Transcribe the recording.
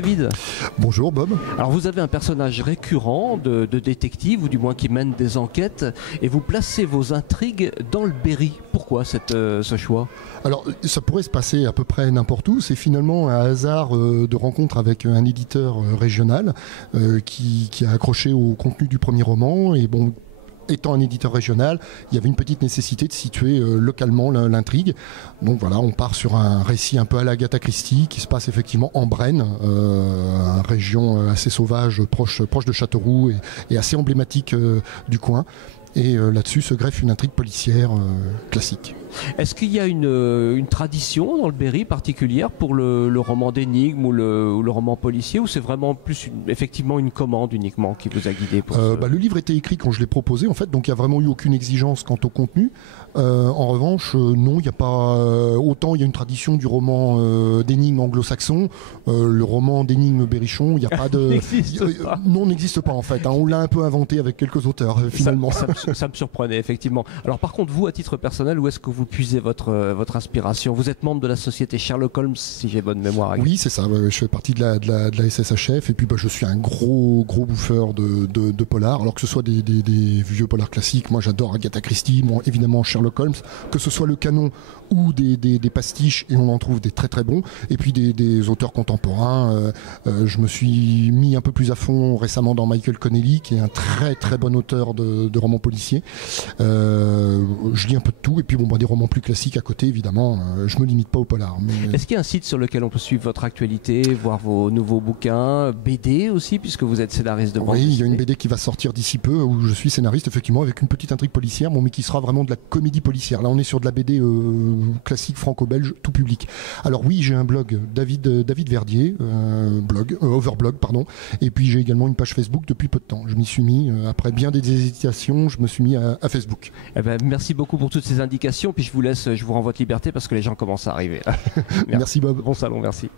David. Bonjour Bob. Alors vous avez un personnage récurrent de détective, ou du moins qui mène des enquêtes, et vous placez vos intrigues dans le Berry. Pourquoi ce choix? Alors ça pourrait se passer à peu près n'importe où, c'est finalement un hasard de rencontre avec un éditeur régional qui a accroché au contenu du premier roman, et bon, étant un éditeur régional, il y avait une petite nécessité de situer localement l'intrigue. Donc voilà, on part sur un récit un peu à la Agatha Christie qui se passe effectivement en Brenne, une région assez sauvage, proche de Châteauroux et assez emblématique du coin. Et là-dessus se greffe une intrigue policière classique. Est-ce qu'il y a une tradition dans le Berry particulière pour le roman d'énigmes ou le roman policier, ou c'est vraiment plus effectivement une commande uniquement qui vous a guidé pour Le livre était écrit quand je l'ai proposé en fait, donc il n'y a vraiment eu aucune exigence quant au contenu. En revanche, non, il n'y a pas autant il y a une tradition du roman d'énigmes anglo-saxon, le roman d'énigmes berrichon, il n'y a pas de non, n'existe pas en fait. Hein, on l'a un peu inventé avec quelques auteurs finalement. Ça me surprenait effectivement. Alors par contre, vous à titre personnel, où est-ce que vous puisez votre inspiration? Vous êtes membre de la société Sherlock Holmes, si j'ai bonne mémoire. Oui, c'est ça. Je fais partie de la SSHF, et puis je suis un gros bouffeur de polars. Alors que ce soit des vieux polars classiques, moi j'adore Agatha Christie, évidemment Sherlock Holmes, que ce soit le canon ou des pastiches, et on en trouve des très très bons. Et puis des auteurs contemporains. Je me suis mis un peu plus à fond récemment dans Michael Connelly, qui est un très très bon auteur de romans policiers. Je lis un peu de tout, et puis des romans plus classiques à côté, évidemment. Je me limite pas au polar. Mais... Est-ce qu'il y a un site sur lequel on peut suivre votre actualité, voir vos nouveaux bouquins, BD aussi, puisque vous êtes scénariste de bande dessinée? Oui, il y a une BD qui va sortir d'ici peu, où je suis scénariste, effectivement, avec une petite intrigue policière, mais qui sera vraiment de la comédie policière. Là, on est sur de la BD classique franco-belge, tout public. Alors oui, j'ai un blog, David Verdier, Overblog, pardon, et puis j'ai également une page Facebook depuis peu de temps. Je m'y suis mis, après bien des hésitations, je me suis mis à Facebook. Eh ben, merci beaucoup pour toutes ces indications, puis je vous rends votre liberté parce que les gens commencent à arriver. Merci Bob. Bon salon, merci.